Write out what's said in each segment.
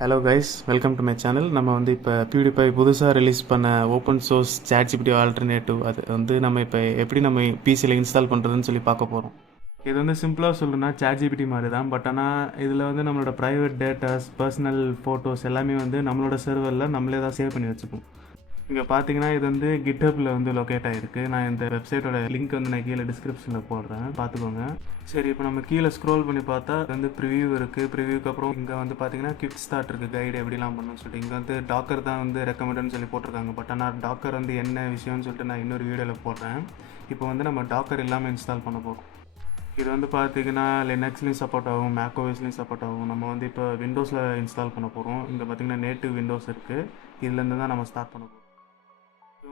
Hello guys, welcome to my channel. நம்ம இப்போ beautify புதுசாக ரிலீஸ் பண்ண ஓப்பன் சோர்ஸ் ChatGPT ஆல்டர்னேட்டிவ் நம்ம இப்போ எப்படி நம்ம பிசியில் இன்ஸ்டால் பண்ணுறதுன்னு சொல்லி பார்க்க போகிறோம். இது சிம்பிளாக சொல்லணும்னா ChatGPT மாதிரி தான். பட் ஆனால் இதில் நம்மளோட ப்ரைவேட் டேட்டாஸ், பர்சனல் ஃபோட்டோஸ் எல்லாமே நம்மளோட சர்வரில் நம்மளே தான் சேவ் பண்ணி வச்சுப்போம். இங்கே பார்த்தீங்கன்னா இது கிட்டப்பில் லொக்கேட் ஆகிருக்கு. நான் இந்த வெப்சைட்டோட லிங்க் நான் கீழே டிஸ்கிரிப்ஷனில் போடுறேன், பார்த்துக்கோங்க. சரி, இப்போ நம்ம கீழே ஸ்க்ரோல் பண்ணி பார்த்தா ப்ரிவியூ இருக்குது. ப்ரிவியூக்கு அப்புறம் இங்கே பார்த்தீங்கன்னா கிட் ஸ்டார்ட் இருக்குது, கைடு எப்படிலாம் பண்ணணும்னு சொல்லிட்டு. இங்கே டாக்கர் தான் ரெக்கமெண்டுன்னு சொல்லி போட்டிருக்காங்க. பட் ஆனால் டாக்கர் என்ன விஷயம்னு சொல்லிட்டு நான் இன்னொரு வீடியோவில் போடுறேன். இப்போ நம்ம டாக்கர் இல்லாமல் இன்ஸ்டால் பண்ண போகிறோம். இது பார்த்தீங்கன்னா லினக்ஸ்லேயும் சப்போர்ட் ஆகும், மேக்ஓஎஸ்லேயும் சப்போர்ட் ஆகும். நம்ம இப்போ விண்டோஸில் இன்ஸ்டால் பண்ண போகிறோம். இங்கே பார்த்தீங்கன்னா நேட்டிவ் விண்டோஸ் இருக்குது. இதுலேருந்து தான் நம்ம ஸ்டார்ட் பண்ண போகிறோம்.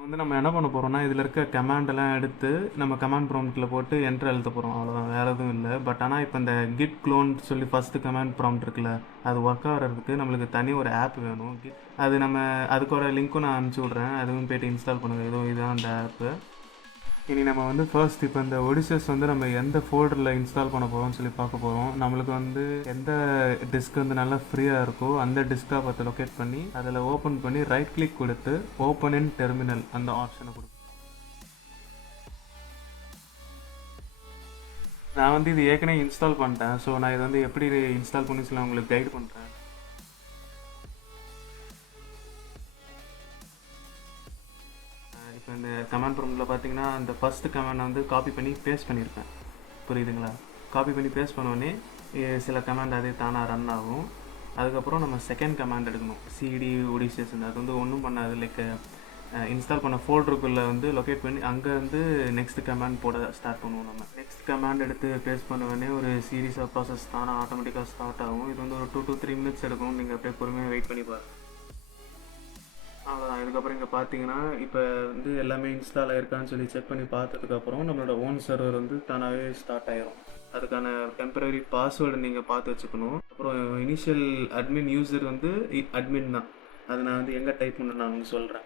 இது நம்ம என்ன பண்ண போகிறோம்னா, இதில் இருக்க கமாண்டெல்லாம் எடுத்து நம்ம கமாண்ட் ப்ராம்ப்ட்டில் போட்டு என்ட்ரு எழுத போகிறோம், அவ்வளோதான், வேறு எதுவும் இல்லை. பட் ஆனால் இப்போ இந்த கிட் க்ளோன் சொல்லி ஃபஸ்ட்டு கமாண்ட் ப்ராம்ப்ட் இருக்குல்ல, அது ஒர்க் ஆகிறதுக்கு நம்மளுக்கு தனி ஒரு ஆப் வேணும். அது அதுக்கோட லிங்க்கும் நான் அனுப்பிச்சி விட்றேன், அதுவும் போய்ட்டு இன்ஸ்டால் பண்ணுங்கள். இதுதான் அந்த ஆப்பு. இனி நம்ம ஃபர்ஸ்ட் இப்போ இந்த ஒடிசஸ் நம்ம எந்த ஃபோல்டரில் இன்ஸ்டால் பண்ண போகிறோம்னு சொல்லி பார்க்க போகிறோம். நம்மளுக்கு எந்த டிஸ்க் நல்லா ஃப்ரீயாக இருக்கோ அந்த டிஸ்காக பார்த்து லொக்கேட் பண்ணி அதில் ஓப்பன் பண்ணி ரைட் கிளிக் கொடுத்து ஓப்பன் இன் டெர்மினல் அந்த ஆப்ஷனை கொடுக்கும். நான் இது ஏற்கனவே இன்ஸ்டால் பண்ணிட்டேன். ஸோ நான் இது எப்படி இன்ஸ்டால் பண்ணி சொல்லி உங்களுக்கு கைட் பண்ணுறேன். இப்போ இந்த கமாண்ட் ப்ராம்ப்ட்டில் பார்த்தீங்கன்னா அந்த ஃபஸ்ட்டு கமாண்டை காப்பி பண்ணி பேஸ்ட் பண்ணியிருப்பேன், புரியுதுங்களா? காப்பி பண்ணி பேஸ்ட் பண்ணோடனே சில கமாண்ட் அதே தானாக ரன் ஆகும். அதுக்கப்புறம் நம்ம செகண்ட் கமாண்ட் எடுக்கணும், சிடி ஒடிசிஎஸ். அது ஒன்றும் பண்ணாது, லைக் இன்ஸ்டால் பண்ண ஃபோல்டருக்குள்ளே லொக்கேட் பண்ணி அங்கே நெக்ஸ்ட் கமாண்ட் போட ஸ்டார்ட் பண்ணுவோம். நம்ம நெக்ஸ்ட் கமாண்ட் எடுத்து பேஸ்ட் பண்ண ஒரு சீரீஸ் ஆஃப் ப்ராசஸ் தானே ஆட்டோமேட்டிக்காக ஸ்டார்ட் ஆகும். இது ஒரு 2 to 3 minutes எடுக்கும். நீங்கள் அப்படியே பொறுமையாக வெயிட் பண்ணி பாருங்கள், அவ்வளோதான். இதுக்கப்புறம் இங்கே பார்த்தீங்கன்னா இப்போ எல்லாமே இன்ஸ்டால் ஆகிருக்கான்னு சொல்லி செக் பண்ணி பார்த்ததுக்கப்புறம் நம்மளோட ஓன் சர்வர் தானாகவே ஸ்டார்ட் ஆகிரும். அதுக்கான டெம்பரரி பாஸ்வேர்டு நீங்கள் பார்த்து வச்சுக்கணும். அப்புறம் இனிஷியல் அட்மின் யூசர் அட்மின் தான். அது நான் எங்கே டைப் பண்ண நான் சொல்கிறேன்.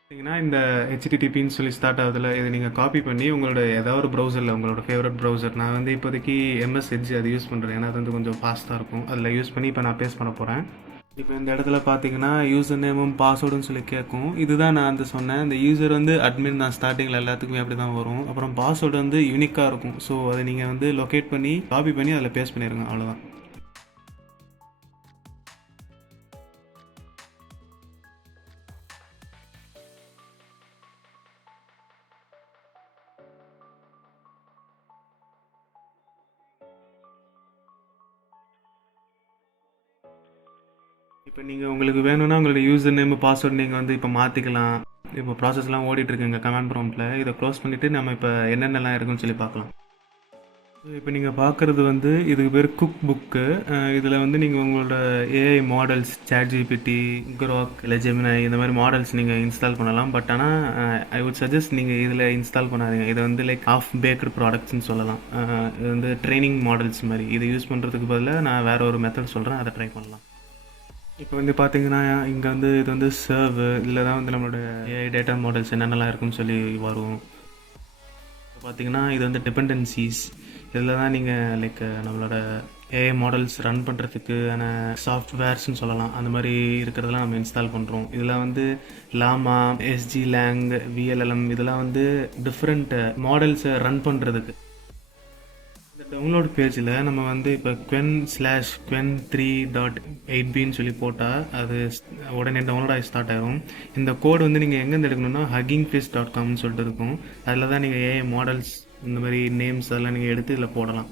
பார்த்தீங்கன்னா இந்த ஹெச்டிடிபின்னு சொல்லி ஸ்டார்ட் ஆகுதுல, இதை நீங்கள் காப்பி பண்ணி உங்களோட ஏதாவது ஒரு ப்ரௌசரில், உங்களோட ஃபேவரட் ப்ரௌசர், நான் இப்போதைக்கு MS Edge அது யூஸ் பண்ணுறேன். ஏன்னா அது கொஞ்சம் ஃபாஸ்ட்டாக இருக்கும். அதில் யூஸ் பண்ணி இப்போ நான் பேஸ்ட் பண்ண போகிறேன். இப்போ இந்த இடத்துல பார்த்தீங்கன்னா யூசர் நேமும் பாஸ்வேர்டுன்னு சொல்லி கேட்கும். இதுதான் நான் சொன்னேன், இந்த யூசர் அட்மின் தான். ஸ்டார்டிங்கில் எல்லாத்துக்குமே அப்படி தான் வரும். அப்புறம் பாஸ்வேர்டு யூனிக்காக இருக்கும். ஸோ அதை நீங்கள் லொக்கேட் பண்ணி காப்பி பண்ணி அதில் பேஸ்ட் பண்ணிடுங்க, அவ்வளோதான். இப்போ நீங்கள் உங்களுக்கு வேணும்னா உங்களோட யூசர் நேம் பாஸ்வேர்டு நீங்கள் இப்போ மாற்றிக்கலாம். இப்போ ப்ராசஸ்லாம் ஓடிட்டுருக்குங்க கமாண்ட் ப்ராம்ப்ட்டில். இதை க்ளோஸ் பண்ணிவிட்டு நம்ம இப்போ என்னென்னலாம் இருக்குன்னு சொல்லி பார்க்கலாம். இப்போ நீங்கள் பார்க்குறது இதுக்கு பேர் குக் புக்கு. இதில் நீங்கள் உங்களோட ஏஐ மாடல்ஸ், ChatGPT, Grok இல்லை Gemini இந்த மாதிரி மாடல்ஸ் நீங்கள் இன்ஸ்டால் பண்ணலாம். பட் ஆனால் ஐ வுட் சஜஸ்ட் நீங்கள் இதில் இன்ஸ்டால் பண்ணாதீங்க. இது லைக் ஆஃப் பேக்டு ப்ராடக்ட்ஸ்னு சொல்லலாம். இது ட்ரைனிங் மாடல்ஸ் மாதிரி. இதை யூஸ் பண்ணுறதுக்கு பதிலாக நான் வேறு ஒரு மெத்தட் சொல்கிறேன், அதை ட்ரை பண்ணலாம். இப்போ பார்த்தீங்கன்னா இங்கே இது சர்வ், இதில் தான் நம்மளோட ஏஐ டேட்டா மாடல்ஸ் என்னென்னலாம் இருக்குன்னு சொல்லி வரும். இப்போ பார்த்தீங்கன்னா இது டிபெண்டன்சிஸ். இதில் தான் நீங்கள் லைக் நம்மளோட ஏஐ மாடல்ஸ் ரன் பண்ணுறதுக்கான சாஃப்ட்வேர்ஸ்ன்னு சொல்லலாம். அந்த மாதிரி இருக்கிறதெல்லாம் நம்ம இன்ஸ்டால் பண்ணுறோம். இதில் லாமா, SGLang, VLLM இதெல்லாம் டிஃப்ரெண்ட் மாடல்ஸை ரன் பண்ணுறதுக்கு. டவுன்லோட் பேஜில் நம்ம இப்போ quen/quen3.8bன்னு சொல்லி போட்டால் அது உடனே டவுன்லோட் ஆகி ஸ்டார்ட் ஆகும். இந்த கோடு நீங்கள் எங்கேருந்து எடுக்கணும்னா huggingface.comனு சொல்லிட்டு இருக்கும். அதில் தான் நீங்கள் ஏஐ மாடல்ஸ் இந்த மாதிரி நேம்ஸ் அதெல்லாம் நீங்கள் எடுத்து இதில் போடலாம்.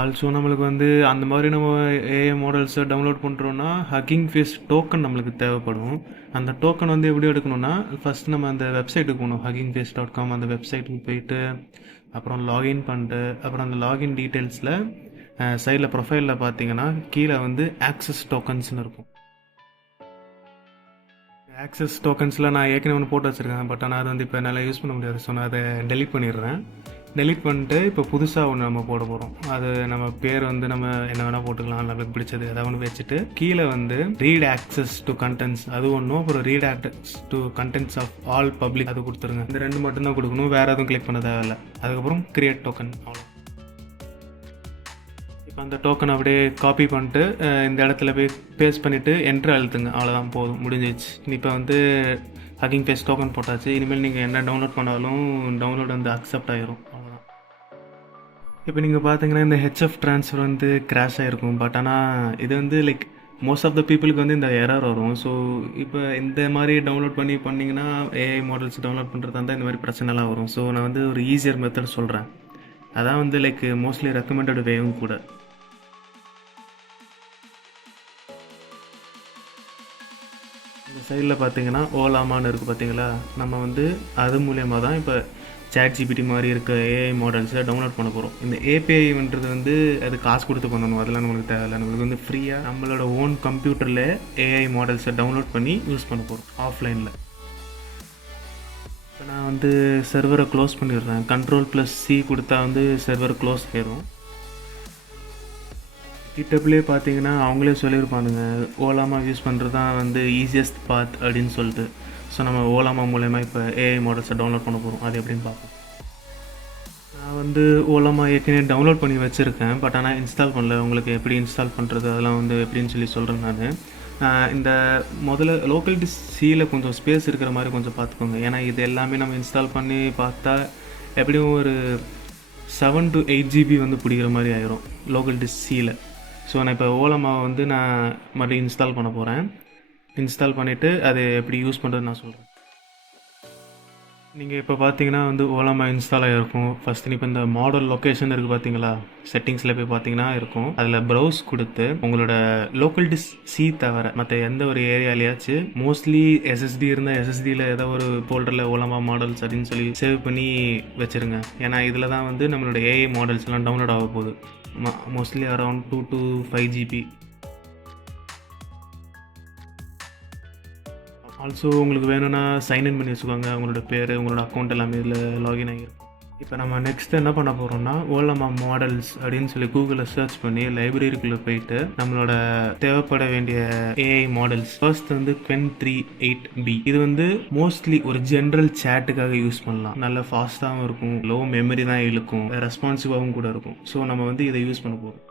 ஆல்சோ நம்மளுக்கு அந்த மாதிரி நம்ம ஏஐ மாடல்ஸை டவுன்லோட் பண்ணுறோன்னா ஹக்கிங் ஃபேஸ் டோக்கன் நம்மளுக்கு தேவைப்படும். அந்த டோக்கன் எப்படி எடுக்கணும்னா ஃபஸ்ட் நம்ம அந்த வெப்சைட்டுக்கு போகணும், huggingface.com. அந்த வெப்சைட்டுக்கு போயிட்டு அப்புறம் லாகின் பண்ணிட்டு அப்புறம் அந்த லாகின் டீட்டெயில்ஸில் சைடில் ப்ரொஃபைலில் பார்த்தீங்கன்னா கீழே ஆக்சஸ் டோக்கன்ஸ்னு இருக்கும். ஆக்சஸ் டோக்கன்ஸில் நான் ஏற்கனவே ஒன்று போட்டு வச்சுருக்கேன். பட் ஆனால் அது இப்போ என்னால் யூஸ் பண்ண முடியாது. ஸோ நான் அதை டெலீட் பண்ணிடுறேன். டெலீட் பண்ணிட்டு இப்போ புதுசாக ஒன்று நம்ம போட போகிறோம். அது நம்ம பேர் நம்ம என்ன வேணால் போட்டுக்கலாம், நம்மளுக்கு பிடிச்சது எதாவது ஒன்று வச்சுட்டு கீழே ரீட் ஆக்சஸ் டு கண்டென்ட்ஸ் அது ஒன்றும், அப்புறம் read access to contents of all public அது கொடுத்துருங்க. இந்த ரெண்டு மட்டும்தான் கொடுக்கணும், வேறு எதுவும் கிளிக் பண்ண தேவையில்லை. அதுக்கப்புறம் கிரியேட் டோக்கன், அவ்வளோ. அந்த டோக்கனை அப்படியே காப்பி பண்ணிட்டு இந்த இடத்துல போய் பேஸ்ட் பண்ணிவிட்டு என்ட்ரு அழுத்துங்க. அவ்வளோதான், போதும், முடிஞ்சிச்சு. இப்போ வந்து ஹக்கிங் ஃபேஸ் டோக்கன் போட்டாச்சு. இனிமேல் நீங்கள் என்ன டவுன்லோட் பண்ணாலும் டவுன்லோட் வந்து அக்செப்ட் ஆகிரும். அவ்வளோதான். இப்போ நீங்கள் பார்த்தீங்கன்னா இந்த ஹெச்எஃப் ட்ரான்ஸ்ஃபர் வந்து கிராஷ் ஆகிருக்கும். பட் ஆனால் இது வந்து லைக் மோஸ்ட் ஆஃப் த பீப்புளுக்கு வந்து இந்த எரர் வரும். ஸோ இப்போ இந்த மாதிரி டவுன்லோட் பண்ணிங்கன்னா ஏஐ மாடல்ஸ் டவுன்லோட் பண்ணுறதா இருந்தால் இந்த மாதிரி பிரச்சனைலாம் வரும். ஸோ நான் வந்து ஒரு ஈஸியர் மெத்தட் சொல்கிறேன். அதான் வந்து லைக் மோஸ்ட்லி ரெக்கமெண்டட் வேவும் கூட. இந்த சைடில் பார்த்தீங்கன்னா ஓலாமான்னு இருக்குது பார்த்தீங்களா, நம்ம வந்து அது மூலயமா தான் இப்போ ChatGPT மாதிரி இருக்க ஏஐ மாடல்ஸை டவுன்லோட் பண்ண போகிறோம். இந்த ஏபிஐன்றது வந்து அது காசு கொடுத்து பண்ணணும், அதெல்லாம் நம்மளுக்கு தேவையில்லை. நம்மளுக்கு வந்து ஃப்ரீயாக நம்மளோட ஓன் கம்ப்யூட்டரில் ஏஐ மாடல்ஸை டவுன்லோட் பண்ணி யூஸ் பண்ண போகிறோம் ஆஃப்லைனில். இப்போ நான் வந்து சர்வரை க்ளோஸ் பண்ணிடுறேன். Ctrl+C கொடுத்தா வந்து சர்வர் க்ளோஸ் ஆயிரும். கிட்டப்லேயே பார்த்தீங்கன்னா அவங்களே சொல்லியிருப்பானுங்க, ஓலாமா யூஸ் பண்ணுறது தான் வந்து ஈஸியஸ்ட் பாத் அப்படின்னு சொல்லிட்டு. ஸோ நம்ம ஓலாமா மூலயமா இப்போ ஏஐ மாடல்ஸை டவுன்லோட் பண்ண போகிறோம். அது எப்படின்னு பார்ப்போம். நான் வந்து ஓலாமா ஏற்கனவே டவுன்லோட் பண்ணி வச்சுருக்கேன். பட் ஆனால் இன்ஸ்டால் பண்ணல. உங்களுக்கு எப்படி இன்ஸ்டால் பண்ணுறது அதெல்லாம் வந்து எப்படின்னு சொல்லி சொல்கிறேன் நான். இந்த முதல்ல லோக்கல் டிஸ்சியில் கொஞ்சம் ஸ்பேஸ் இருக்கிற மாதிரி கொஞ்சம் பார்த்துக்கோங்க. ஏன்னா இது எல்லாமே நம்ம இன்ஸ்டால் பண்ணி பார்த்தா எப்படியும் ஒரு 7 to 8 GB வந்து பிடிக்கிற மாதிரி ஆயிரும் லோக்கல் டிஸ்சியில். ஸோ நான் இப்போ ஓலாமாவை வந்து நான் மறுபடியும் இன்ஸ்டால் பண்ண போகிறேன். இன்ஸ்டால் பண்ணிவிட்டு அது எப்படி யூஸ் பண்ணுறதுன்னு நான் சொல்கிறேன். நீங்கள் இப்போ பார்த்தீங்கன்னா வந்து ஓலாமா இன்ஸ்டால் ஆகிருக்கும். ஃபஸ்ட்டு இப்போ இந்த மாடல் லொக்கேஷன் இருக்குது பார்த்தீங்களா, செட்டிங்ஸில் போய் பார்த்தீங்கன்னா இருக்கும். அதில் ப்ரௌஸ் கொடுத்து உங்களோட லோக்கல் டிஸ்சி தவிர மற்ற எந்த ஒரு ஏரியாலையாச்சும் மோஸ்ட்லி எஸ்எஸ்டி இருந்தால் எஸ்எஸ்டியில் ஏதோ ஒரு ஃபோல்டரில் ஓலாமா மாடல்ஸ் அப்படின்னு சொல்லி சேவ் பண்ணி வச்சுருங்க. ஏன்னா இதில் தான் வந்து நம்மளோட ஏஐ மாடல்ஸ்லாம் டவுன்லோட் ஆக போகுது. Mostly around 2 to 5 GB. Also உங்களுக்கு வேணும்னா சைன்இன் பண்ணி வச்சுக்கோங்க. உங்களோட பேர், உங்களோட அக்கௌண்ட் எல்லாமே இதில் லாகின் ஆகிருக்கும். இப்போ நம்ம நெக்ஸ்ட் என்ன பண்ண போகிறோம்னா, ஓலாமா மாடல்ஸ் அப்படின்னு சொல்லி கூகுளில் சர்ச் பண்ணி லைப்ரரிக்குள்ளே போயிட்டு நம்மளோட தேவைப்பட வேண்டிய ஏஐ மாடல்ஸ் ஃபர்ஸ்ட் வந்து Qwen 3.8b. இது வந்து மோஸ்ட்லி ஒரு ஜென்ரல் சேட்டுக்காக யூஸ் பண்ணலாம். நல்ல ஃபாஸ்ட்டாகவும் இருக்கும், லோ மெமரி தான் இழுக்கும், ரெஸ்பான்சிவாகவும் கூட இருக்கும். ஸோ நம்ம வந்து இதை யூஸ் பண்ண போகிறோம்.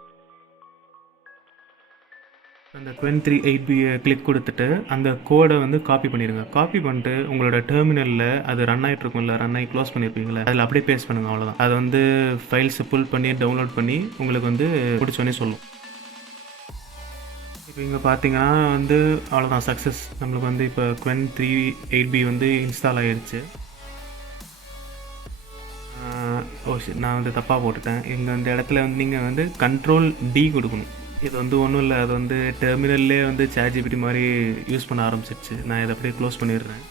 அந்த Qwen 3.8b கிளிக் கொடுத்துட்டு அந்த கோடை வந்து காப்பி பண்ணிடுங்க. காப்பி பண்ணிட்டு உங்களோட டெர்மினலில் அது ரன் ஆகிட்டு இருக்கும்ல, ரன் ஆகி க்ளோஸ் பண்ணியிருப்பீங்களா, அதில் அப்படியே பேஸ்ட் பண்ணுங்கள். அவ்வளோதான். அதை வந்து ஃபைல்ஸை புல் பண்ணி டவுன்லோட் பண்ணி உங்களுக்கு வந்து பிடிச்சோன்னே சொல்லும். இப்போ இங்கே பார்த்தீங்கன்னா வந்து அவ்வளோதான், சக்ஸஸ். நம்மளுக்கு வந்து இப்போ Qwen 3.8b வந்து இன்ஸ்டால் ஆகிடுச்சு. நான் வந்து தப்பாக போட்டுட்டேன். இங்கே இந்த இடத்துல வந்து நீங்கள் வந்து Ctrl+D கொடுக்கணும். இது வந்து ஒன்றும் இல்லை, அது வந்து டெர்மினல்லே வந்து ChatGPT மாதிரி யூஸ் பண்ண ஆரம்பிச்சிருச்சு. நான் இதை அப்படியே க்ளோஸ் பண்ணிடுறேன்.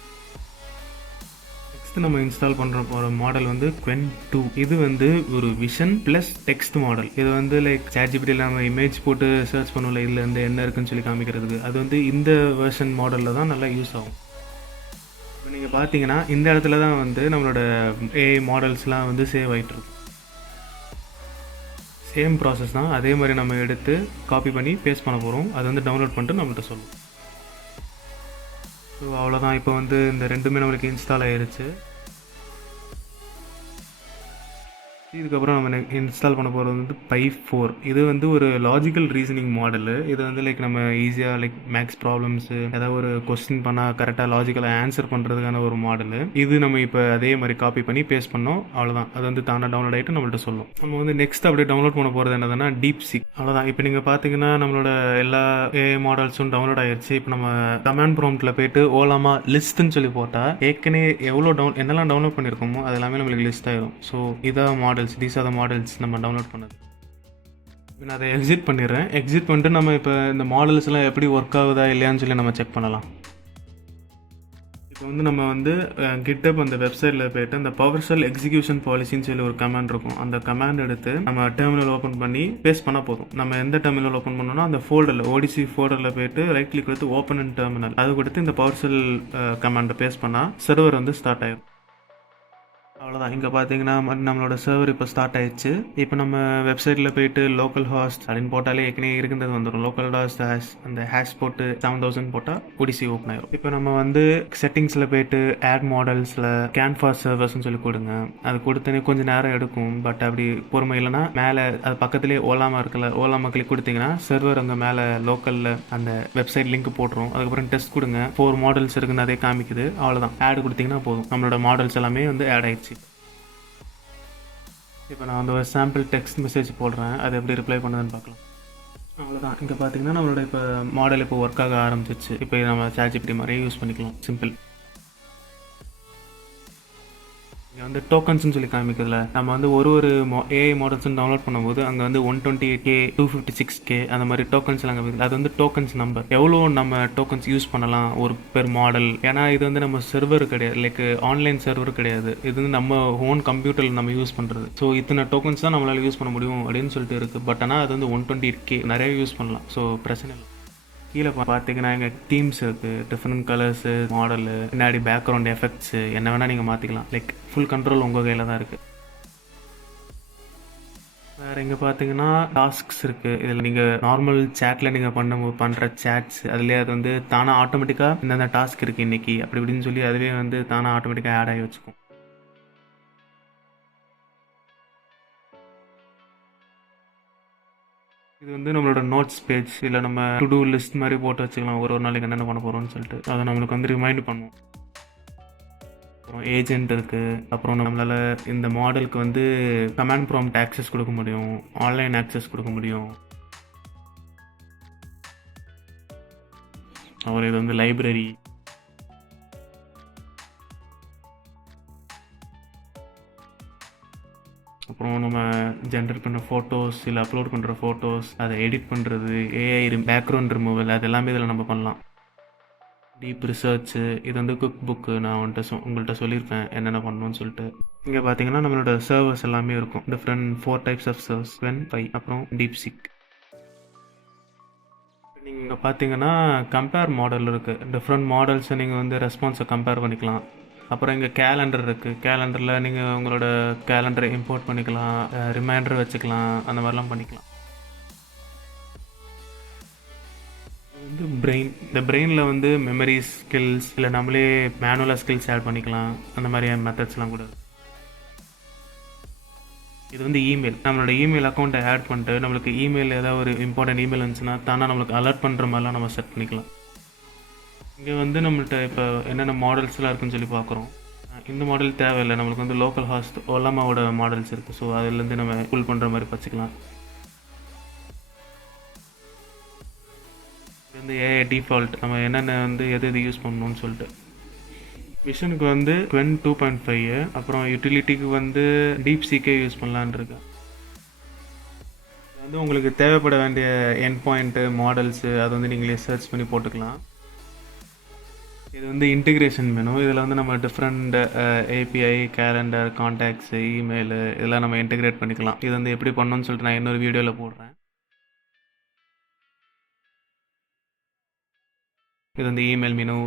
நெக்ஸ்ட் நம்ம இன்ஸ்டால் பண்ணுற போகிற மாடல் வந்து Qwen 2. இது வந்து ஒரு விஷன் ப்ளஸ் டெக்ஸ்ட் மாடல். இது வந்து லைக் ChatGPTயில் நம்ம இமேஜ் போட்டு சர்ச் பண்ணல, இதில் வந்து என்ன இருக்குன்னு சொல்லி காமிக்கிறதுக்கு. அது வந்து இந்த வெர்ஷன் மாடலில் தான் நல்லா யூஸ் ஆகும். இப்போ நீங்கள் பார்த்தீங்கன்னா இந்த இடத்துல தான் வந்து நம்மளோட ஏஐ மாடல்ஸ்லாம் வந்து சேவ் ஆகிட்டு இருக்கும். சேம் ப்ராசஸ் தான். அதே மாதிரி நம்ம எடுத்து காப்பி பண்ணி பேஸ்ட் பண்ண போகிறோம். அது வந்து டவுன்லோட் பண்ணிட்டு நம்மள்கிட்ட சொல்லும். ஸோ அவ்வளோதான். இப்போ வந்து இந்த ரெண்டுமே நம்மளுக்கு இன்ஸ்டால் ஆகிருச்சு. இதுக்கப்புறம் நம்ம இன்ஸ்டால் பண்ண போகிறது வந்து Pi 4. இது வந்து ஒரு லாஜிக்கல் ரீசனிங் மாடலு. இது வந்து லைக் நம்ம ஈஸியாக லைக் மேக்ஸ் ப்ராப்ளம்ஸு ஏதாவது ஒரு கொஸ்டின் பண்ணால் கரெக்டாக லாஜிக்கலாக ஆன்சர் பண்ணுறதுக்கான ஒரு மாடலு. இது நம்ம இப்போ அதே மாதிரி காப்பி பண்ணி பேஸ்ட் பண்ணோம். அவ்வளோதான். அது வந்து தானாக டவுன்லோட் ஆகிட்டு நம்மள்ட்ட சொல்லும். நம்ம வந்து நெக்ஸ்ட் அப்படியே டவுன்லோட் பண்ண போகிறது என்னதுன்னா DeepSeek. அவ்வளோதான். இப்போ நீங்கள் பார்த்தீங்கன்னா நம்மளோட எல்லா ஏஐ மாடல்ஸும் டவுன்லோட் ஆகிடுச்சு. இப்போ நம்ம கமாண்ட் ப்ராம்ப்ட்டில் போயிட்டு ஓலாமா லிஸ்ட்டுன்னு சொல்லி போட்டால் ஏற்கனவே என்னெல்லாம் டவுன்லோட் பண்ணியிருக்கோமோ அது எல்லாமே நம்மளுக்கு லிஸ்ட் ஆகிடும். ஸோ இதான் model. These are the models நம்ம டவுன்லோட் பண்ணது. இப்போ நான் அதை எக்ஸிட் பண்ணிடுறேன். எக்ஸிட் பண்ணிட்டு நம்ம இப்போ இந்த மாடல்ஸ்லாம் எப்படி ஒர்க் ஆகுதா இல்லையான்னு சொல்லி நம்ம செக் பண்ணலாம். இப்போ வந்து நம்ம வந்து GitHub அந்த வெப்சைட்டில் போய்ட்டு அந்த PowerShell எக்ஸிக்யூஷன் பாலிசின்னு சொல்லி ஒரு கமாண்ட் இருக்கும். அந்த கமாண்ட் எடுத்து நம்ம டெர்மினல் ஓப்பன் பண்ணி பேஸ்ட் பண்ணால் போதும். நம்ம எந்த டெர்மினல் ஓப்பன் பண்ணோம்னா அந்த ஃபோல்டரில் ODC ஃபோல்டரில் போய்ட்டு ரைட் கிளிக் கொடுத்து ஓப்பன் இன் டெர்மினல் அது கொடுத்து இந்த PowerShell கமாண்டை பேஸ்ட் பண்ணால் சர்வர் வந்து ஸ்டார்ட் ஆகிடும். அவ்வளோதான். இங்கே பார்த்தீங்கன்னா நம்மளோட சர்வர் இப்போ ஸ்டார்ட் ஆயிடுச்சு. இப்போ நம்ம வெப்சைட்டில் போயிட்டு லோக்கல் ஹாஸ்ட் அப்படின்னு போட்டாலே ஏற்கனவே இருக்கிறது வந்துடும். லோக்கல் ஹாஸ்ட் அந்த ஹேஷ் போட்டு 7000 போட்டால் ஒடிசி ஓப்பன் ஆயிடும். இப்போ நம்ம வந்து செட்டிங்ஸில் போயிட்டு ஆட் மாடல்ஸில் கேன்ஃபாஸ் சர்வர்ஸ்னு சொல்லி கொடுங்க. அது கொடுத்தனே கொஞ்சம் நேரம் எடுக்கும். பட் அப்படி பொறுமை இல்லைன்னா மேலே அது பக்கத்துலேயே ஓலாமா இருக்குல்ல, ஓலாமா கிளிக் கொடுத்தீங்கன்னா சர்வர் அங்கே மேலே லோக்கலில் அந்த வெப்சைட் லிங்க் போட்டுரும். அதுக்கப்புறம் டெஸ்ட் கொடுங்க. 4 மாடல்ஸ் இருக்குன்னு அதே காமிக்குது. அவ்வளோதான். ஆட் கொடுத்தீங்கன்னா போதும். நம்மளோட மாடல்ஸ் எல்லாமே வந்து ஆட் ஆயிடுச்சு. இப்போ நான் வந்து ஒரு சாம்பிள் டெக்ஸ்ட் மெசேஜ் போடுறேன். அது எப்படி ரிப்ளை பண்ணுதுன்னு பார்க்கலாம். அவ்வளோதான். இங்கே பார்த்தீங்கன்னா நம்மளோட இப்போ மாடல் இப்போ ஒர்க் ஆக ஆரம்பிச்சிச்சு. இப்போ நம்ம ChatGPT மாதிரியே யூஸ் பண்ணிக்கலாம். சிம்பிள். இங்கே வந்து டோக்கன்ஸ்னு சொல்லி காமிக்கிறதுல நம்ம வந்து ஒரு ஏஐ மாடல்ஸ்னு டவுன்லோட் பண்ணும்போது அங்கே வந்து 128K 256K அந்த மாதிரி டோக்கன்ஸ் எல்லாம் காமிக்குது. அது வந்து டோக்கன்ஸ் நம்பர். எவ்வளோ நம்ம டோக்கன்ஸ் யூஸ் பண்ணலாம் ஒரு பெர் மாடல். ஏன்னா இது வந்து நம்ம சர்வர் கிடையாது, லைக் ஆன்லைன் சர்வர் கிடையாது. இது வந்து நம்ம ஓன் கம்ப்யூட்டரில் நம்ம யூஸ் பண்ணுறது. ஸோ இத்தனை டோக்கன்ஸ் தான் நம்மளால் யூஸ் பண்ண முடியும் அப்படின்னு சொல்லிட்டு இருக்குது. பட் ஆனால் அது வந்து 128K நிறைய யூஸ் பண்ணலாம். ஸோ பிரச்சனை இல்லை. கீழே பார்த்தீங்கன்னா எங்கள் டீம்ஸ் இருக்குது. டிஃப்ரெண்ட் கலர்ஸு, மாடலு, பின்னாடி பேக்ரவுண்ட் எஃபெக்ட்ஸு என்ன வேணால் நீங்கள் மாற்றிக்கலாம். லைக் ஃபுல் கண்ட்ரோல் உங்கள் கையில் தான் இருக்குது. வேறு இங்கே பார்த்தீங்கன்னா டாஸ்க்ஸ் இருக்குது. இதில் நீங்கள் நார்மல் சேட்டில் நீங்கள் பண்ணுற சேட்ஸ் அதுலேயே அது வந்து தானாக ஆட்டோமேட்டிக்காக இந்தந்த டாஸ்க் இருக்குது இன்றைக்கி அப்படி இப்படின்னு சொல்லி அதுவே வந்து தானாக ஆட்டோமேட்டிக்காக ஆட் ஆகி வச்சுக்கும். இது வந்து நம்மளோட நோட்ஸ் பேஜ். இல்லை நம்ம டு டூ லிஸ்ட் மாதிரி போட்டு வச்சுக்கலாம். ஒரு நாளைக்கு என்னென்ன பண்ண போகிறோம்னு சொல்லிட்டு அதை நம்மளுக்கு வந்து ரிமைண்ட் பண்ணுவோம். அப்புறம் ஏஜென்ட் இருக்குது. அப்புறம் நம்மளால் இந்த மாடலுக்கு வந்து கமாண்ட் ப்ராம்ப்ட் ஆக்சஸ் கொடுக்க முடியும், ஆன்லைன் ஆக்சஸ் கொடுக்க முடியும். அப்புறம் இது வந்து லைப்ரரி. அப்புறம் நம்ம ஜென்ரேட் பண்ணுற ஃபோட்டோஸ் இல்லை அப்லோட் பண்ணுற ஃபோட்டோஸ் அதை எடிட் பண்ணுறது, ஏஐ பேக்ரவுண்ட் ரிமூவல் அது எல்லாமே இதில் நம்ம பண்ணலாம். Deep research. இது வந்து குக் புக்கு. நான் உங்கள்கிட்ட சொல்லியிருப்பேன் என்னென்ன பண்ணணும்னு சொல்லிட்டு. இங்கே பார்த்தீங்கன்னா நம்மளோட சர்வர்ஸ் எல்லாமே இருக்கும். Different 4 types of servers, Qwen, Pi, அப்புறம் டீப்சிக். நீங்கள் இங்கே பார்த்தீங்கன்னா கம்பேர் மாடல் இருக்குது. டிஃப்ரெண்ட் மாடல்ஸை நீங்கள் வந்து ரெஸ்பான்ஸை கம்பேர் பண்ணிக்கலாம். அப்புறம் இங்கே கேலண்டர் இருக்குது. கேலண்டரில் நீங்கள் உங்களோட கேலண்டரை இம்போர்ட் பண்ணிக்கலாம், ரிமைண்டர் வச்சுக்கலாம், அந்த மாதிரிலாம் பண்ணிக்கலாம். வந்து பிரெயின். இந்த பிரெயினில் வந்து மெமரி ஸ்கில்ஸ் இல்லை நம்மளே மேனுவலாக ஸ்கில்ஸ் ஆட் பண்ணிக்கலாம். அந்த மாதிரியான மெத்தட்ஸ்லாம் கூட. இது வந்து இமெயில். நம்மளோட இமெயில் அக்கௌண்ட்டை ஆட் பண்ணிட்டு நம்மளுக்கு இமெயில் ஏதாவது ஒரு இம்பார்ட்டன்ட் இமெயில் இருந்துச்சுன்னா தானே நம்மளுக்கு அலர்ட் பண்ணுற மாதிரிலாம் நம்ம செட் பண்ணிக்கலாம். இங்கே வந்து நம்மள்கிட்ட இப்போ என்னென்ன மாடல்ஸ்லாம் இருக்குன்னு சொல்லி பார்க்குறோம். இந்த மாடல் தேவையில்லை. நம்மளுக்கு வந்து லோக்கல் ஹாஸ்ட் ஓலாமாவோட மாடல்ஸ் இருக்குது. ஸோ அதுலேருந்து நம்ம புல் பண்ணுற மாதிரி வச்சுக்கலாம். இது வந்து ஏஐ டிஃபால்ட். நம்ம என்னென்ன வந்து எது யூஸ் பண்ணணும்னு சொல்லிட்டு. விஷனுக்கு வந்து 2.5. அப்புறம் யூட்டிலிட்டிக்கு வந்து டீப்சிக்கே யூஸ் பண்ணலான் இருக்கேன். வந்து உங்களுக்கு தேவைப்பட வேண்டிய எண்ட் பாயிண்ட்டு மாடல்ஸு அதை வந்து நீங்களே சர்ச் பண்ணி போட்டுக்கலாம். இது வந்து இன்டிகிரேஷன் மெனு. இதில் வந்து நம்ம different API, calendar, contacts, email இதெல்லாம் நம்ம இன்டிகிரேட் பண்ணிக்கலாம். இது வந்து எப்படி பண்ணணும்னு சொல்லிட்டு நான் இன்னொரு வீடியோவில் போடுறேன். இது வந்து email menu,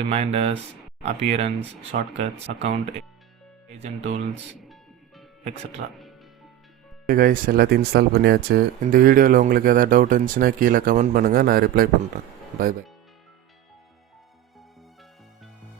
reminders, appearance, shortcuts, account, agent tools, extra. Guys எல்லாத்தையும் இன்ஸ்டால் பண்ணியாச்சு. இந்த வீடியோவில் உங்களுக்கு எதாவது டவுட் இருந்துச்சுன்னா கீழே கமெண்ட் பண்ணுங்கள், நான் ரிப்ளை பண்ணுறேன். Bye by.